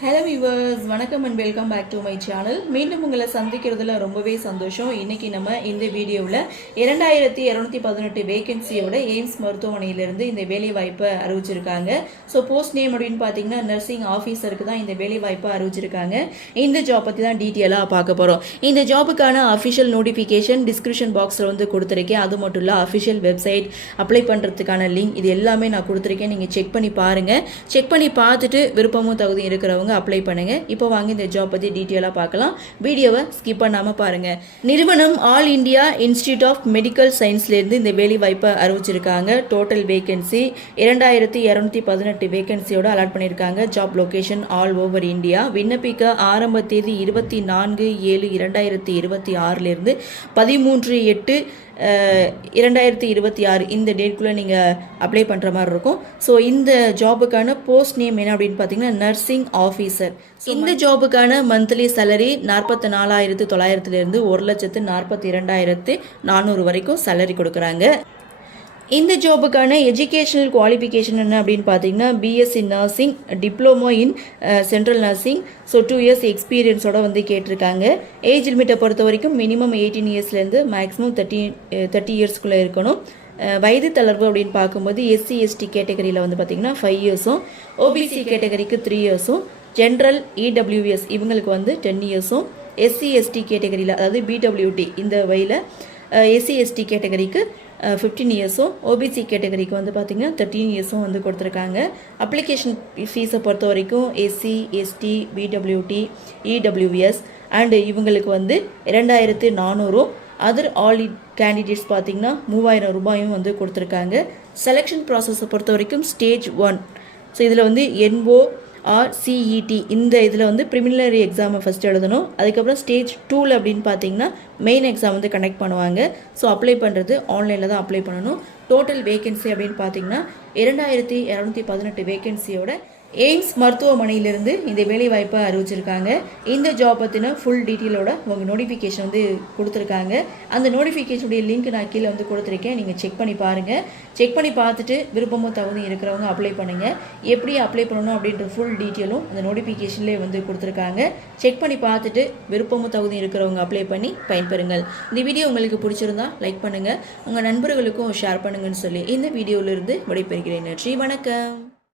Hello viewers, வணக்கம் and welcome back to my channel. மீண்டும் உங்களை சந்திக்கிறதுல ரொம்பவே சந்தோஷம். இன்னைக்கு நம்ம இந்த வீடியோவில் 2218 வேகன்சியோட எய்ம்ஸ் மருத்துவமனையிலிருந்து இந்த வேலை வாய்ப்பை அறிவிச்சிருக்காங்க. ஸோ போஸ்ட் நேம் அப்படின்னு பார்த்தீங்கன்னா நர்சிங் ஆஃபீஸருக்கு தான் இந்த வேலை வாய்ப்பை அறிவிச்சிருக்காங்க. இந்த ஜாப் பற்றி தான் டீட்டெயிலாக பார்க்க போகிறோம். இந்த ஜாபுக்கான அஃபிஷியல் நோட்டிஃபிகேஷன் டிஸ்கிரிப்ஷன் பாக்ஸில் வந்து கொடுத்துருக்கேன். அது மட்டும் இல்லை அஃபிஷியல் வெப்சைட், அப்ளை பண்ணுறதுக்கான லிங்க், இது எல்லாமே நான் கொடுத்துருக்கேன். நீங்கள் செக் பண்ணி பாருங்கள். செக் பண்ணி பார்த்துட்டு விருப்பமும் தகுதி இருக்கிறவங்க அப்ளை பண்ணுங்க. இப்போ வாங்க இந்த ஜாப் பத்தி டீடைலா பார்க்கலாம். வீடியோவை ஸ்கிப் பண்ணாம பாருங்க. நிறுவனம் all India institute of medical சயின்ஸ்ல இருந்து இந்த வேலை வாய்ப்பை அறிவிச்சிருக்காங்க. டோட்டல் வேகன்சி 2218 வேகன்சியோட அலாட் பண்ணியிருக்காங்க. Job location all over India. விண்ணப்பிக்க ஆரம்ப தேதி 24/7/2026 இருந்து 13/8/2026 இந்த டேட்குள்ளே நீங்கள் அப்ளை பண்ணுற மாதிரி இருக்கும். ஸோ இந்த ஜாபுக்கான போஸ்ட் நேம் என்ன அப்படின்னு பார்த்தீங்கன்னா நர்சிங் ஆஃபீஸர். இந்த ஜாபுக்கான மந்த்லி சேலரி 44,900 1,42,400 வரைக்கும் சேலரி கொடுக்குறாங்க. இந்த ஜாபுக்கான எஜுகேஷனல் குவாலிஃபிகேஷன் என்ன அப்படின்னு பார்த்தீங்கன்னா BSc nursing, diploma in central nursing. So 2 years எக்ஸ்பீரியன்ஸோட வந்து கேட்டிருக்காங்க. ஏஜ் லிமிட்டை பொறுத்த வரைக்கும் மினிமம் 18 இயர்ஸ்லேருந்து மேக்ஸிமம் 30 இயர்ஸ்க்குள்ளே இருக்கணும். வயது தளர்வு அப்படின்னு பார்க்கும்போது எஸ்சி எஸ்டி கேட்டகரியில் வந்து பார்த்தீங்கன்னா 5 இயர்ஸும், ஓபிசி கேட்டகரிக்கு 3 இயர்ஸும், ஜென்ரல் இடபிள்யூஎஸ் இவங்களுக்கு வந்து 10 இயர்ஸும், எஸ்சி எஸ்டி கேட்டகரியில் அதாவது பிடபிள்யூடி இந்த வகையில் எஸ்சி எஸ்டி கேட்டகரிக்கு 15 இயர்ஸும், ஓபிசி கேட்டகரிக்கு வந்து பார்த்திங்கன்னா 13 இயர்ஸும் வந்து கொடுத்துருக்காங்க. அப்ளிகேஷன் ஃபீஸை பொறுத்த வரைக்கும் SC ST PWD EWS and இவங்களுக்கு வந்து 2400, அதர் ஆல் கேண்டிடேட்ஸ் பார்த்திங்கன்னா 3000 ரூபாயும் வந்து கொடுத்துருக்காங்க. செலெக்ஷன் ப்ராசஸை பொறுத்த வரைக்கும் ஸ்டேஜ் 1. ஸோ இதில் வந்து NORCET இந்த இதில் வந்து ப்ரிலிமினரி எக்ஸாமை ஃபஸ்ட் எழுதணும். அதுக்கப்புறம் ஸ்டேஜ் 2 அப்படின்னு பார்த்தீங்கன்னா மெயின் எக்ஸாம் வந்து கண்டக்ட் பண்ணுவாங்க. ஸோ அப்ளை பண்ணுறது ஆன்லைனில் தான் அப்ளை பண்ணணும். டோட்டல் வேகன்சி அப்படின்னு பார்த்தீங்கன்னா 2218 வேகன்சியோட எய்ம்ஸ் மருத்துவமனையிலிருந்து இந்த வேலை வாய்ப்பை அறிவிச்சிருக்காங்க. இந்த ஜாப் பற்றின ஃபுல் டீட்டெயிலோட உங்கள் நோட்டிஃபிகேஷன் வந்து கொடுத்துருக்காங்க. அந்த நோட்டிஃபிகேஷனுடைய லிங்க் நான் கீழே வந்து கொடுத்துருக்கேன். நீங்கள் செக் பண்ணி பாருங்கள். செக் பண்ணி பார்த்துட்டு விருப்பமும் தகுதி இருக்கிறவங்க அப்ளை பண்ணுங்கள். எப்படி அப்ளை பண்ணணும் அப்படின்ற ஃபுல் டீட்டெயிலும் அந்த நோட்டிஃபிகேஷன்லேயே வந்து கொடுத்துருக்காங்க. செக் பண்ணி பார்த்துட்டு விருப்பமும் தகுதி இருக்கிறவங்க அப்ளை பண்ணி பயன்பெறுங்கள். இந்த வீடியோ உங்களுக்கு பிடிச்சிருந்தா லைக் பண்ணுங்கள், உங்கள் நண்பர்களுக்கும் ஷேர் பண்ணுங்கன்னு சொல்லி இந்த வீடியோவிலிருந்து விடைபெறுகிறேன். நன்றி, வணக்கம்.